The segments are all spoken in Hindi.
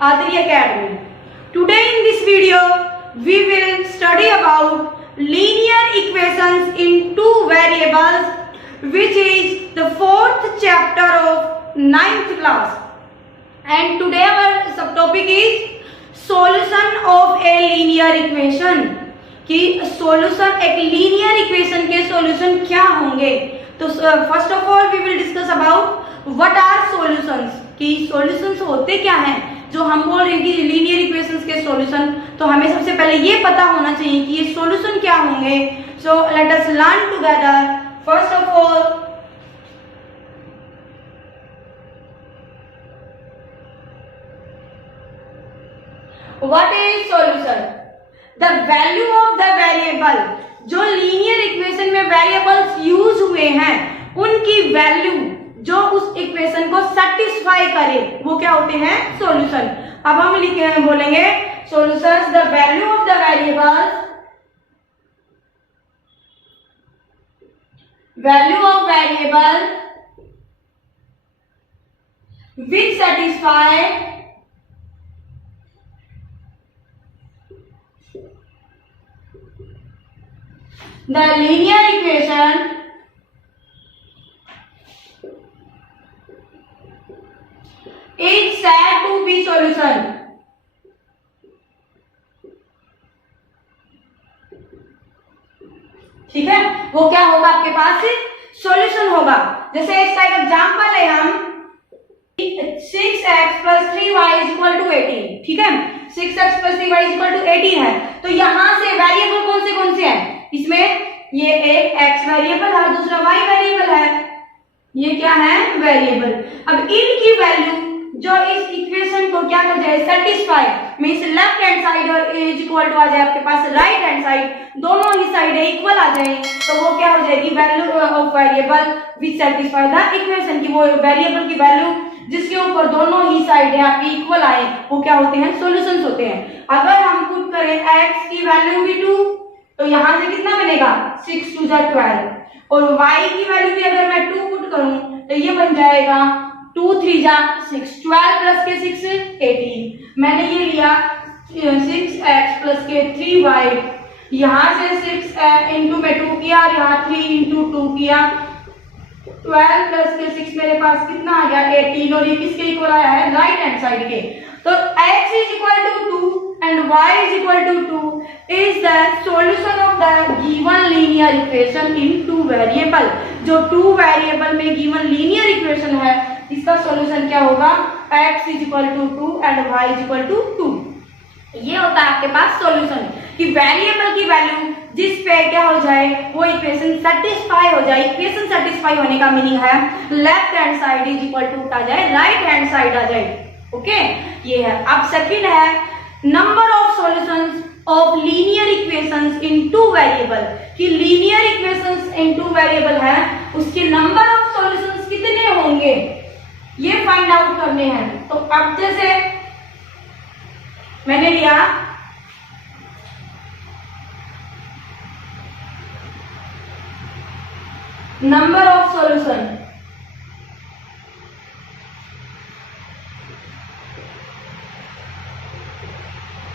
Adri Academy. Today in this video, we will study about linear equations in two variables, which is the fourth chapter of 9th class. And today our subtopic is solution of a linear equation. कि solution एक linear equation के solution क्या होंगे. तो first of all we will discuss about what are solutions. कि solutions होते क्या हैं. जो हम बोल रहे हैं कि लीनियर इक्वेशंस के सॉल्यूशन, तो हमें सबसे पहले ये पता होना चाहिए कि ये सॉल्यूशन क्या होंगे. So let us learn together. First of all, what is solution? The value of the variable. जो लीनियर इक्वेशन में वेरिएबल्स यूज हुए हैं उनकी वैल्यू जो उस इक्वेशन को सेटिस्फाई करे वो क्या होते हैं? सॉल्यूशन. अब हम बोलेंगे solutions the value of the variable, value of variable which satisfy the linear equation is said to be solution. ठीक है, वो क्या होगा आपके पास? सॉल्यूशन होगा. जैसे इसका एक एग्जांपल है, हम 6x plus 3y is equal to 18. ठीक है, 6x plus 3y is equal to 18 है. तो यहां से वेरिएबल कौन से हैं? इसमें ये एक x वेरिएबल है, दूसरा y वेरिएबल है. ये क्या है? वेरिएबल. अब इनकी वैल्यू जो इस इक्वेशन को क्या कर जाए? Satisfy. Means left hand side और इज इक्वल टू आ जाए आपके पास राइट हैंड साइड, दोनों ही साइड इक्वल आ जाए, तो वो क्या हो जाएगी? Value of variable which satisfy the equation. की वो वेरिएबल की वैल्यू जिसके ऊपर दोनों ही साइड है आपकी इक्वल आए, वो क्या होते हैं? सॉल्यूशंस होते हैं. अगर हम पुट करें x की वैल्यू भी 2, तो यहां से कितना बनेगा? 6 2 12. और y की वैल्यू भी अगर मैं 2 पुट करूं तो ये बन जाएगा 2 3 6, 12 प्लस के 6 18. मैंने ये लिया 6x प्लस के 3y, यहाँ से 6 इंटू में 2 किया और यहाँ 3 इंटू 2 किया. 12 प्लस के 6 मेरे पास कितना आ गया? 18. और ये किसके इक्वल आया है? राइट हैंड साइड के. तो x is equal to 2 and y is equal to 2 is the solution of the given linear equation in two variable. जो two variable में given linear equation है, इसका सॉल्यूशन क्या होगा? x is equal to 2 and y is equal to 2. ये होता है आपके पास सॉल्यूशन कि वेरिएबल की वैल्यू जिस पे क्या हो जाए वो इक्वेशन सेटिस्फाई हो जाए. इक्वेशन सेटिस्फाई होने का मीनिंग है left hand side is equal to आ जाए, राइट हैंड साइड आ जाए. ओके, ये है. अब सेकंड है number of solutions of linear equations in two variable. कि linear equations in two variable है, उसके नंबर ऑफ सॉल्यूशंस कितने होंगे ये फाइंड आउट करने हैं. तो अब जैसे मैंने लिया number of solution,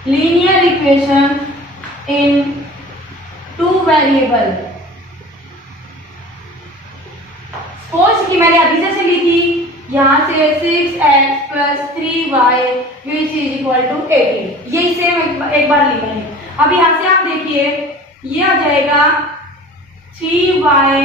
linear equation in two variable. Suppose कि मैंने अभी जैसे ली थी यहाँ से 6x plus 3y which is equal to 18. ये सेम एक बार ली मैंने. अब यहाँ से आप देखिए ये आ जाएगा 3y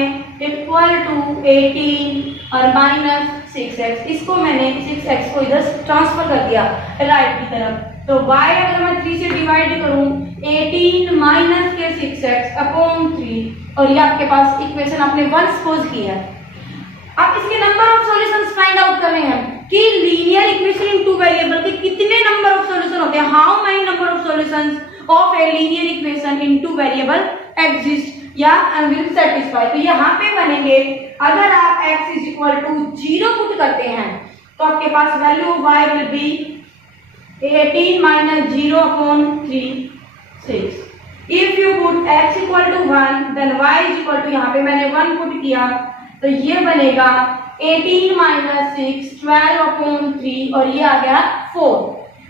इक्वल टू 18 और माइनस 6x. इसको मैंने 6x को इधर ट्रांसफर कर दिया राइट की तरफ. तो y अगर मैं 3 से डिवाइड करूं 18 माइनस के 6x अपॉन 3, और ये आपके पास इक्वेशन आपने 1 सपोज की है. अब इसके number of solutions find out कर रहे हैं कि linear equation in two variable के कितने नंबर ऑफ सॉल्यूशन होते हैं. How many number of solutions of a linear equation in two variable exist या विल सेटिस्फाई. तो यहाँ पे बनेंगे अगर आप x is equal to 0 put करते हैं तो आपके पास value of y will be 18 minus 0 upon 3 6. If you put x equal to 1 then y is equal to, यहाँ पे मैंने 1 पुट किया तो ये बनेगा 18 माइनस 6 12 अपॉन 3 और ये आ गया 4.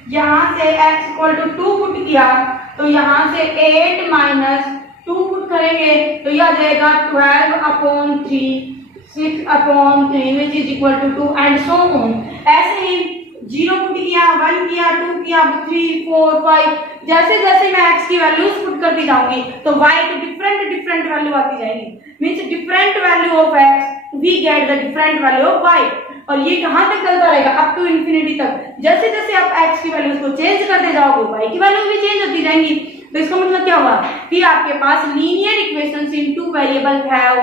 यहाँ से x इक्वल टू 2 पुट किया तो यहाँ से 8 माइनस 2 पुट करेंगे तो यह आ जाएगा 12/3 6/3 which is equal to 2 and so on. ऐसे ही 0 पुट किया, 1 किया, 2 किया, 3 4 5, जैसे जैसे मैं x की वैल्यूज पुट करती जाऊंगी तो y की डिफरेंट वैल्यू आती जाएगी। Means different value of x we get the different value of y। और ये कहां तक चलता रहेगा? अप टू इंफिनिटी तक। जैसे जैसे आप x की वैल्यूज को चेंज करते जाओगे y की वैल्यू भी चेंज होती जाएंगी। तो इसका मतलब क्या हुआ कि आपके पास linear equations in two variable have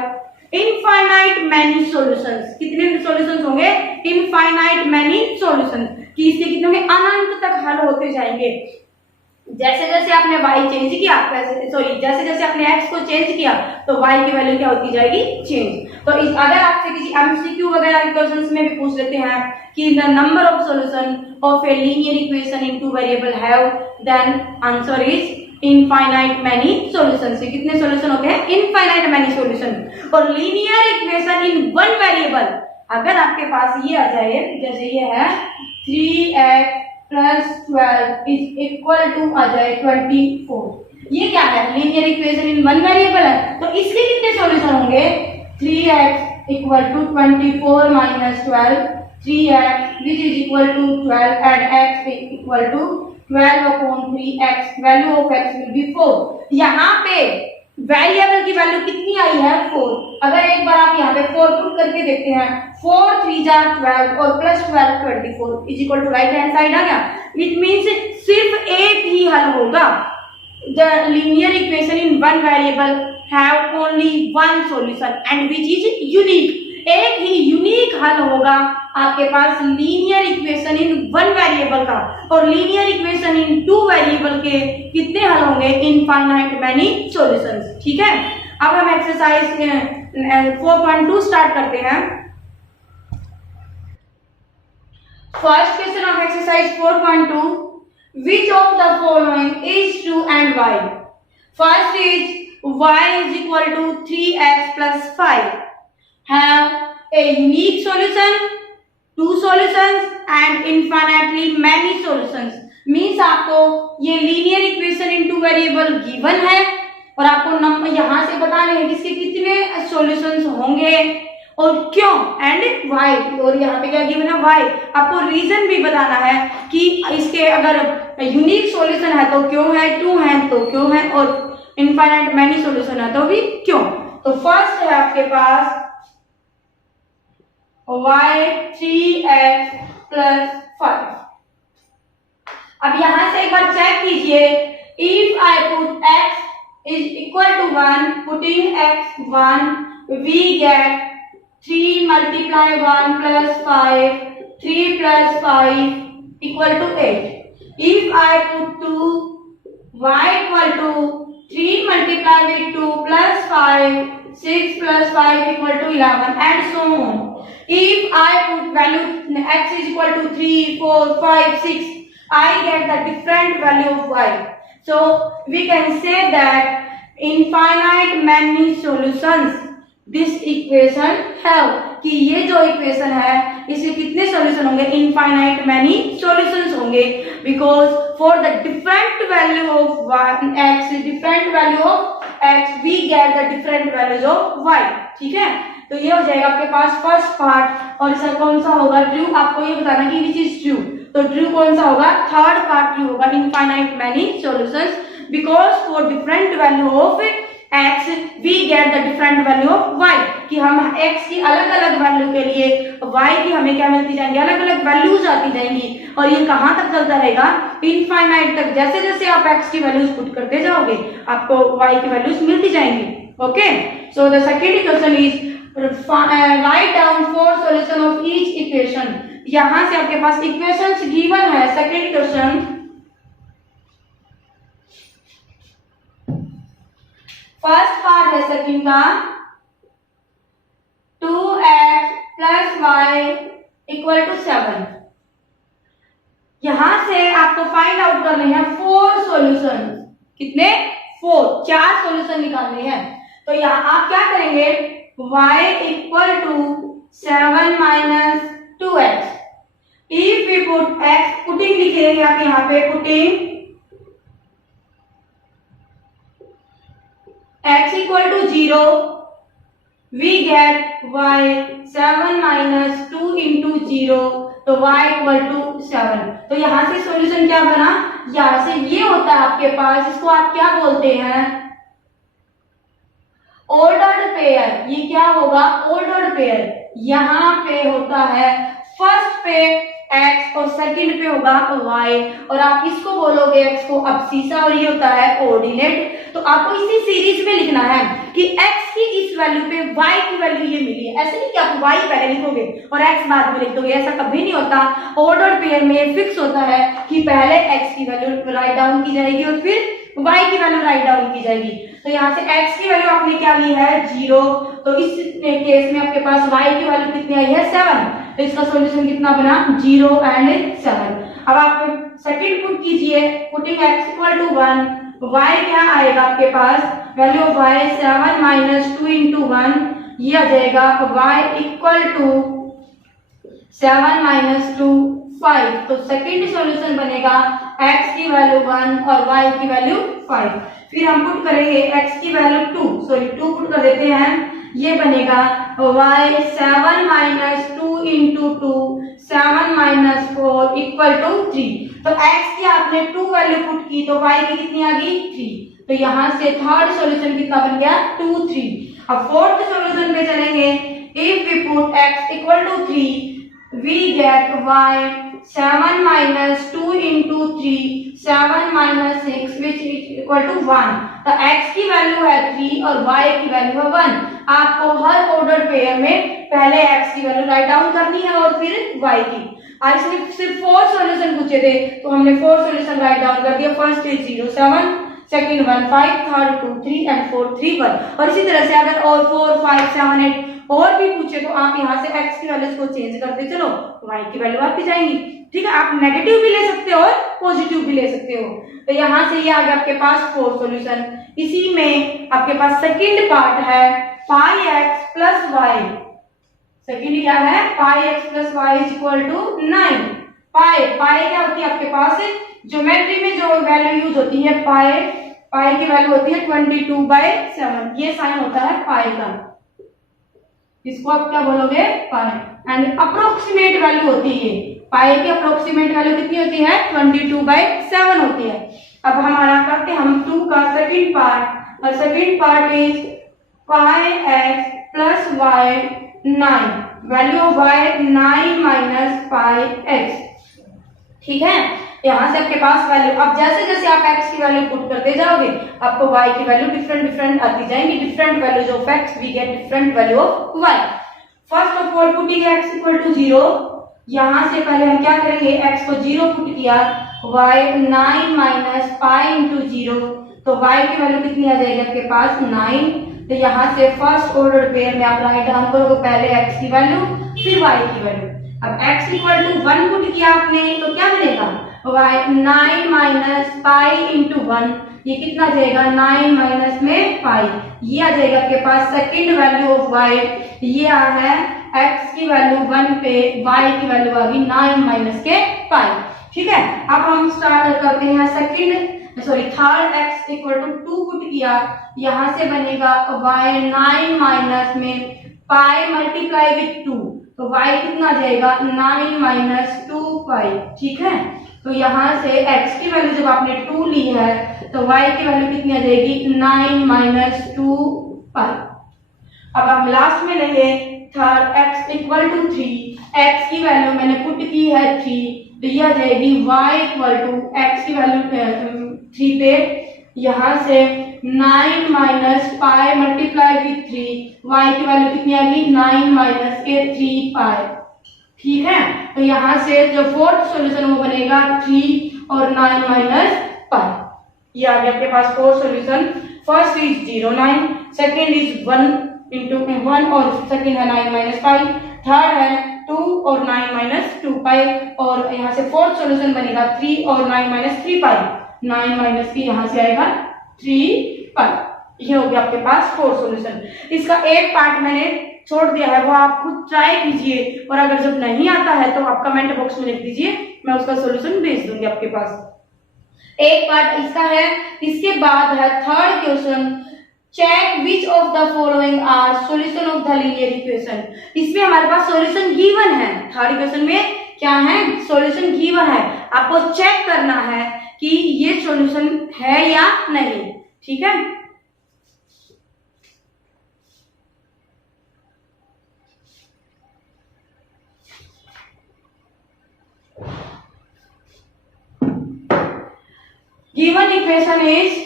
infinite many solutions. कितने सॉल्यूशंस होंगे? इनफाइनाइट मैनी सॉल्यूशंस, कि इसके कितने होंगे? अनंत तक हल होते जाएंगे। जैसे जैसे आपने y चेंज किया, जैसे जैसे आपने x को चेंज किया तो y की वैल्यू क्या होती जाएगी? चेंज। तो अगर आपसे किसी एमसीक्यू वगैरह के क्वेश्चंस में भी पूछ लेते हैं कि the number of solution of a linear equation in two variable have, then answer is infinite many solutions. कितने सॉल्यूशन होते हैं? Infinite many solution. और linear equation in one variable, अगर आपके पास ये आ जाए, जैसे ये है 3x plus 12 is equal to आ जाए 24, ये क्या है? Linear equation in one variable है। तो इसके कितने सॉल्यूशन होंगे? 3x equal to 24 minus 12, 3x which is equal to 12 and x equal to 12/3x, value of x will be 4। यहाँ पे वेरिएबल की वैल्यू कितनी आई है? 4। अगर एक बार आप यहाँ पे 4 पुट करके देखते हैं, 4 3 जा 12 और plus 12 24 is equal to right hand side आ गया। इट मींस सिर्फ एक ही हल होगा। The linear equation in one variable have only one solution and which is unique. एक ही यूनिक हल होगा आपके पास linear equation in one variable का। और linear equation in two variable के कितने हल होंगे? Infinite many solutions. ठीक है, अब हम एक्सरसाइज 4.2 स्टार्ट करते हैं। First question of exercise 4.2, which of the following is true and why? First is y is equal to 3x plus 5 have a unique solution, two solutions and infinitely many solutions। Means आपको ये linear equation in two variable given है और आपको नंबर यहां से बताने हैं कि इसके कितने सॉल्यूशंस होंगे और क्यों एंड व्हाई। और यहाँ पे क्या गिवन है? व्हाई। आपको रीजन भी बताना है कि इसके अगर यूनिक सॉल्यूशन है तो क्यों है, टू है तो क्यों है, और इनफाइनाइट मैनी सॉल्यूशन है तो भी क्यों। तो फर्स्ट है आपके पास y 3x plus 5। अब यहां से एक बार चेक कीजिए, if I put x is equal to 1, putting x 1 we get 3 multiply 1 plus 5, 3 plus 5 equal to 8। if I put 2, y equal to 3 multiply with 2 plus 5, 6 plus 5 equal to 11 and so on। if I put value x is equal to 3, 4, 5, 6, I get the different value of y। So we can say that infinite many solutions this equation have, कि ये जो इक्वेशन है इसके कितने सॉल्यूशन होंगे? इनफाइनाइट मैनी सॉल्यूशंस होंगे, because for the different value of x, different value of x we get the different values of y। ठीक है, तो ये हो जाएगा आपके पास फर्स्ट पार्ट। और इसका कौन सा होगा? ट्रू। आपको ये बताना कि विच इज ट्रू, तो ट्रू कौन सा होगा? थर्ड पार्ट ट्रू होगा, infinite many solutions, because for different value of x we get the different value of y, कि हम x की अलग अलग वैल्यू के लिए y की हमें क्या मिलती जाएंगी? अलग अलग वैल्यूज आती जाएंगी। और ये कहां तक चलता रहेगा? इनफाइनाइट तक। जैसे जैसे आप x की वैल्यूज पुट करते जाओगे आपको y की वैल्यूज मिलती जाएंगी। Okay, so the second question is write down 4 solution of each equation. यहां से आपके पास इक्वेशंस गिवन है। सेकंड क्वेश्चन, फर्स्ट पार्ट है सेकंड का 2x plus y equal to 7। यहां से आपको फाइंड आउट करने हैं 4 सॉल्यूशन। कितने? 4 सॉल्यूशन निकालने हैं। तो यहाँ आप क्या करेंगे? y equal to 7 minus 2x। If we put x, putting लिखेंगे आप यहाँ पे, putting x equal to 0 we get y 7 minus 2 into 0, तो y इक्वल टू 7। तो यहां से सॉल्यूशन क्या बना, यहां से ये होता है आपके पास, इसको आप क्या बोलते हैं, ऑर्डर्ड पेयर। ये क्या होगा, ऑर्डर्ड पेयर। यहां पे होता है फर्स्ट पे x और सेकंड पे होगा y, और आप इसको बोलोगे x को अब्सीसा, और ये होता है कोऑर्डिनेट। तो आपको इसी सीरीज में लिखना है कि x की इस वैल्यू पे y की वैल्यू ये मिली है। ऐसे नहीं कि आप y पहले लिखोगे और x बाद में लिख दोगे, ऐसा कभी नहीं होता। ऑर्डर्ड पेयर में फिक्स होता है कि पहले x की वैल्यू राइट डाउन की जाएगी और फिर y की वैल्यू राइट डाउन की जाएगी। तो यहाँ से x की वैल्यू आपने क्या ली है, 0। तो इस केस में आपके पास y की वैल्यू कितनी आई है, 7। तो इसका सॉल्यूशन कितना बना, 0 एंड 7। अब आप सेकंड पुट कीजिए, putting x equal to 1, y क्या आएगा आपके पास, value of y 7 minus 2 into 1, ये आ जाएगा y इक्वल टू 7 माइनस 2 5। तो सेकंड सॉल्यूशन बनेगा x की वैल्यू 1 और y की वैल्यू 5। फिर हम पुट करेंगे x की वैल्यू 2 पुट कर देते हैं, ये बनेगा y 7 minus 2 into 2, 7 minus 4 equal to 3। तो x की आपने 2 वैल्यू पुट की तो y की कितनी आ गई, 3। तो यहाँ से थर्ड सॉल्यूशन कितना बन गया, 2 3। अब फोर्थ सॉल्यूशन पे चलेंगे, if we put x equal to 3 we get y 7 minus 2 into 3, 7 minus 6 which is equal to 1। तो x की वैल्यू है 3 और y की वैल्यू है 1। आपको हर ऑर्डर पेयर में पहले x की वैल्यू राइट डाउन करनी है और फिर y की। आज इसने सिर्फ 4 सॉल्यूशन पूछे थे तो हमने 4 सॉल्यूशन राइट डाउन कर दिया। First is 0 7, second 1 5, third 2 3 and fourth 3 1। और इसी तरह से अगर और 4 5 7 8 और भी पूछे तो आप यहाँ से x की वैल्यूज को चेंज करते चलो, y की वैल्यू आती जाएंगी। ठीक है, आप नेगेटिव भी ले सकते हो और पॉजिटिव भी ले सकते हो। तो यहाँ से ये आ गया आपके पास 4 सॉल्यूशन। इसी में आपके पास सेकंड पार्ट है pi x plus y. Second क्या है, pi x plus y is equal to 9। Pi क्या होती है आपके पास, ज्योमेट्री में जो वैल्यू यूज होती है पाई की वैल्यू होती है 22/7। ये साइन होता है पाई का, इसको आप क्या बोलोगे, पाई। एंड अप्रोक्सीमेट वैल्यू होती है पाई की, अप्रोक्सीमेट वैल्यू कितनी होती है, 22/7 होती है। अब हमारा करते हैं हम 2 का सेकंड पार्ट, और second part is pi x plus y 9, value of y 9 minus pi x। ठीक है, यहाँ से आपके पास वैल्यू, अब जैसे जैसे आप x की वैल्यू पुट करते जाओगे आपको y की वैल्यू डिफरेंट आती जाएंगी। Different values of x we get different value of y। First of all putting x equal to 0, यहाँ से पहले हम क्या करेंगे, x को 0 पुट किया, y 9 माइनस पाई इंटू 0, तो y की वैल्यू कितनी आ जाएगी आपके पास 9। तो यहाँ से फर्स्ट ऑर्डर पेयर में आप राइट डाउन करोगे, पहले x की वैल्यू फिर y की वैल्यू। अब x इक्वल टू 1 पुट किया आपने तो क्या मिलेगा, y 9 माइनस पाई इंटू 1, ये कितना जाएगा 9 माइनस में पाई, ये आ जाएगा आपके पास सेकंड वैल्यू ऑफ y। ये आ है x की वैल्यू 1 पे, y की वैल्यू आ गई 9 माइनस के पाई। ठीक है, अब हम स्टार्ट करते हैं third x equal to 2 put किया, यहाँ से बनेगा y 9 माइनस में पाई मल्टीप्लाई विथ 2, तो y कितना जाएगा 9 माइनस 2 पाई। ठीक है, तो यहाँ से x की वैल्यू जब आपने 2 ली है तो y की वैल्यू कितनी आ जाएगी 9 माइनस 2 पाई। अब हम लास्ट में लेंगे third x equal to 3, x की वैल्यू मैंने पुट की है 3, तो यह आ जाएगी y इक्वल टू x की वैल्यू 3 पे, यहाँ से 9 minus pi multiply with 3, y की वैल्यू कितनी आ गई 9 माइनस के 3 पाई। ठीक है, तो यहाँ से जो फोर्थ सॉल्यूशन वो बनेगा 3 और 9 माइनस पाई। ये आ गया आपके पास 4 solution. First is 0 9, second is 1 into 1 और सेकंड है 9 माइनस पाई, थर्ड है 2 और 9 माइनस 2 पाई, और यहाँ से फोर्थ सॉल्यूशन बनेगा 3 और 9 माइनस 3 पाई। 9 माइनस की यहाँ से आएगा 3 पाई। ये हो गया आपके पास 4 सॉल्यूशन। इसका एक पार्ट मैंने छोड़ दिया है वो आप खुद ट्राई कीजिए, और अगर जब नहीं आता है तो आप कमेंट बॉक्स में लिख दीजिए, मैं उसका सॉल्यूशन भेज दूंगी आपके पास। एक पार्ट इसका है। इसके बाद है third question, check which of the following are solution of the linear equation. इसमें हमारे पास सॉल्यूशन गिवन है, थर्ड क्वेश्चन में क्या है, सॉल्यूशन गिवन है, आपको चेक करना है कि ये सॉल्यूशन है या नहीं, ठीक है। Given equation is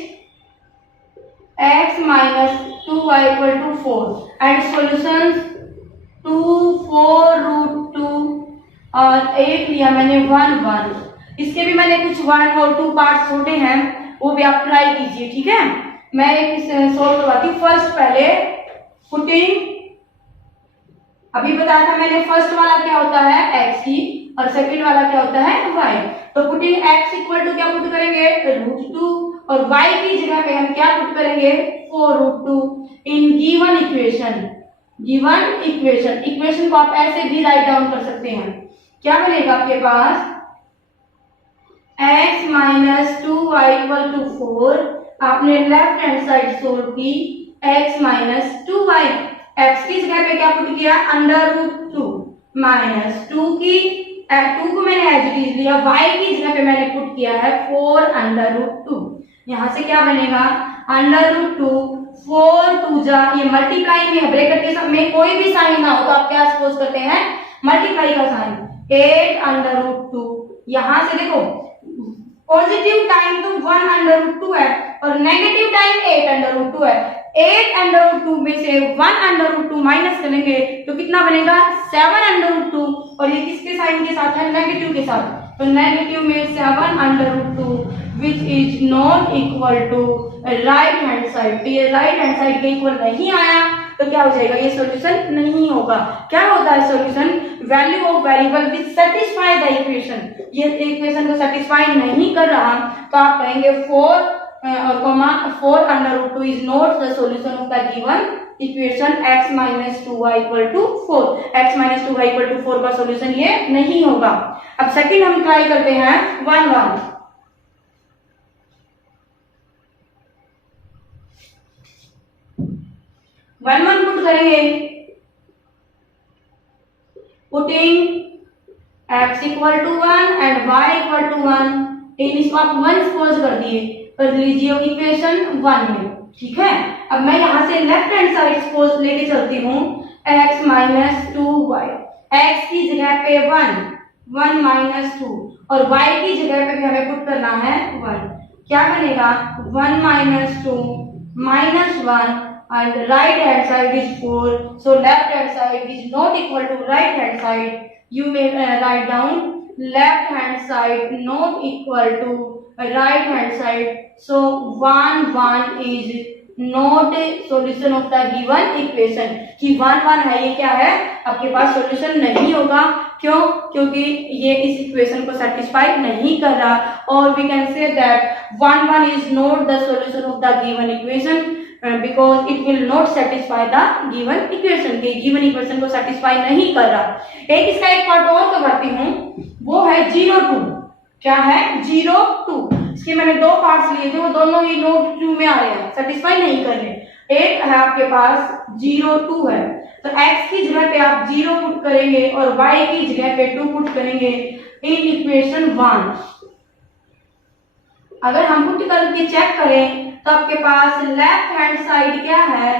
x minus 2y equal to 4 and solutions 2 4 root 2 और 8 लिया मैंने 1 1। इसके भी मैंने कुछ 1 और 2 पार्ट्स छोटे हैं, वो भी आप ट्राई कीजिए, ठीक है। मैं इसे सॉल्व करवाती हूँ। फर्स्ट पहले पुटिंग, अभी बताया था मैंने फर्स्ट वाला क्या होता है x की और सेकंड वाला क्या होता है y। तो पुटिंग x इक्वल टू क्या पुट करेंगे √2 और y की जगह पे हम क्या पुट करेंगे 4√2 इन given equation. Given equation, equation को आप ऐसे भी राइट डाउन कर सकते हैं। क्या बनेगा आपके पास x minus 2y equal to 4, आपने लेफ्ट हैंड साइड सोल्व की x माइनस 2y, x की जगह पे क्या पुट किया √2 माइनस 2 की 2 को मैंने एज इट इज लिया, y की जगह पे मैंने पुट किया है 4√2। यहां से क्या बनेगा √2 4 2 जा, ये मल्टीप्लाई में ब्रैकेट के साथ में कोई भी साइन ना हो तो आप क्या सपोज करते हैं मल्टीप्लाई का साइन, 8√2। यहां से देखो पॉजिटिव टाइम तो 1√2 है और नेगेटिव टाइम 8√2 है। 8√2 में से 1√2 माइनस करेंगे तो कितना बनेगा 7√2, और ये किसके साइन के साथ है नेगेटिव के साथ, तो नेगेटिव में 7√2 which is not equal to right hand side. तो ये राइट हैंड साइड के इक्वल नहीं आया तो क्या हो जाएगा, ये सॉल्यूशन नहीं होगा। क्या होता है solution, value of variable which satisfy the equation. ये इक्वेशन को सेटिस्फाई नहीं कर रहा तो आप कहेंगे 4√2 is not the solution of the given equation x minus 2y equal to 4। x minus 2y equal to 4 का सॉल्यूशन ये नहीं होगा। अब सेकंड हम ट्राई करते हैं 1 1। 1 1 पुट करेंगे, putting x equal to 1 and y equal to 1, इसको आप 1 सपोज कर दिए, कर लीजिए इक्वेशन 1 में, ठीक है। अब मैं यहां से लेफ्ट हैंड साइड सपोज लेके चलती हूँ x माइनस 2y, x की जगह पे 1 माइनस 2 और y की जगह पे भी हमें पुट करना है 1। क्या बनेगा 1 minus 2 minus 1 and right hand side is 4, so left hand side is not equal to right hand side. You may write down left hand side not equal to right hand side, so 1 1 is not a solution of the given equation। कि 1 1 है, ये क्या है आपके पास सॉल्यूशन नहीं होगा। क्यों, क्योंकि ये इस इक्वेशन को सेटिस्फाई नहीं कर रहा, और we can say that 1 1 is not the solution of the given equation because it will not satisfy the given equation। के given equation को satisfy नहीं कर रहा। एक इसका एक पार्ट और करवाती हूँ, वो है 0 2। क्या है 0 2, इसके मैंने 2 पार्ट्स लिए थे, वो दोनों ही नोट 2 में आ रहे हैं, सेटिस्फाई नहीं कर रहे। एक है आपके पास 0 2 है, तो x की जगह पे आप 0 पुट करेंगे और y की जगह पे 2 पुट करेंगे इन इक्वेशन 1। अगर हम पुट करके चेक करें तो आपके पास लेफ्ट हैंड साइड क्या है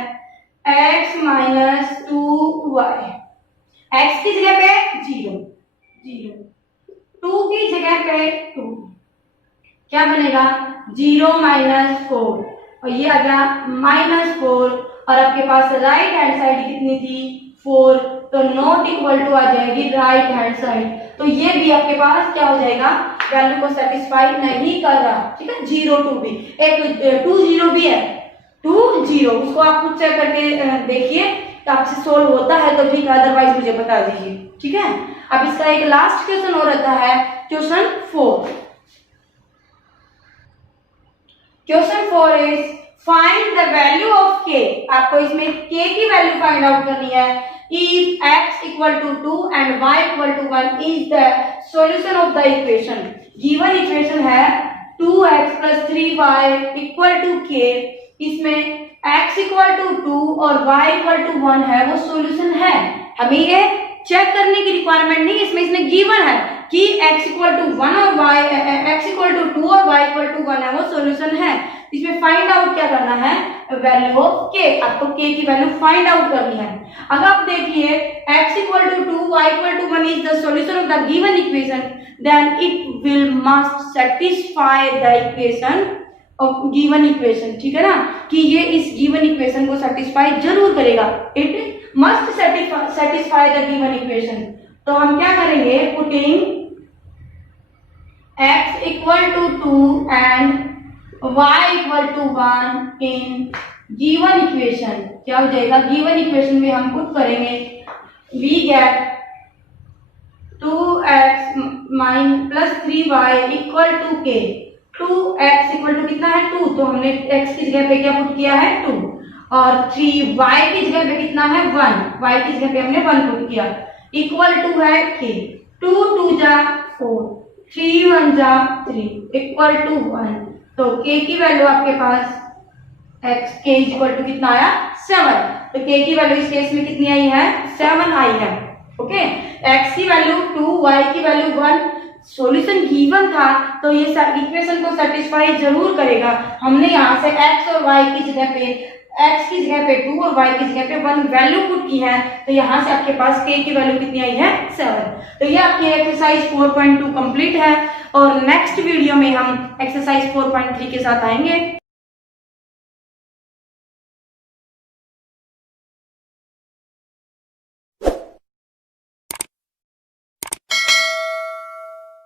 x माइनस 2y, x की जगह पे 0 0, 2 की जगह पे 2, क्या बनेगा 0 माइनस 4 और ये आ गया माइनस 4, और आपके पास राइट हैंड साइड कितनी थी 4, तो नॉट इक्वल टू आ जाएगी राइट हैंड साइड। तो ये भी आपके पास क्या हो जाएगा, वैल्यू को सेटिस्फाई नहीं कर रहा, ठीक है। 0 2 भी, एक 2 0 भी है, 2 0, उसको आप खुद चेक करके देखिए तो आपसे सोल्व होता है तो ठीक है, अदरवाइज मुझे बता दीजिए, ठीक है। अब इसका एक लास्ट क्वेश्चन और रहता है question 4। Question 4 is find the value of के, आपको इसमें के की वैल्यू फाइंड आउट करनी है। If x equal to 2 and y equal to 1 is the solution of the equation. Given equation है 2x plus 3y equal to k, इसमें x इक्वल टू 2 और y इक्वल टू 1 है, वो सॉल्यूशन है। हमें ये चेक करने की रिक्वायरमेंट नहीं, इसमें इसने गिवन है कि x इक्वल टू 1 और x इक्वल टू 2 और y इक्वल टू 1 है, वो सॉल्यूशन है। इसमें फाइंड आउट क्या करना है, वैल्यू ऑफ k, आपको k की वैल्यू फाइंड आउट करनी है। अगर आप देखिए x equal to 2 y equal to 1 is the solution of the given equation, then it will must satisfy the equation of given equation, ठीक है ना, कि ये इस गिवन इक्वेशन को सेटिस्फाई जरूर करेगा। It must satisfy the given equation. तो हम क्या करेंगे, putting x equal to 2 and y equal to 1 in given equation, क्या हो जाएगा, गिवन इक्वेशन में हम पुट करेंगे, we get 2x plus 3y equal to k। 2x equal to कितना है 2, तो हमने x की जगह पे क्या पुट किया है 2, और 3y की जगह पे कितना है 1, y की जगह पे हमने 1 पुट किया, इक्वल टू है k। 2 2 जा 4, 3 1 जा 3 इक्वल टू 1। तो k की वैल्यू आपके पास x k इक्वल टू कितना आया 7, तो k की वैल्यू इस केस में कितनी आई है 7 आई है। ओके, x की वैल्यू 2 y की वैल्यू 1, सॉल्यूशन गिवन था तो ये इक्वेशन को सेटिस्फाई जरूर करेगा। हमने यहाँ से x और y की जगह पे x की जगह पे 2 और y की जगह पे 1 वैल्यू पुट की है, तो यहाँ से आपके पास k की वैल्यू कितनी आई है 7। तो ये आपकी एक्सरसाइज 4.2 कंप्लीट है, और नेक्स्ट वीडियो में हम एक्सरसाइज 4.3 के साथ आएंगे।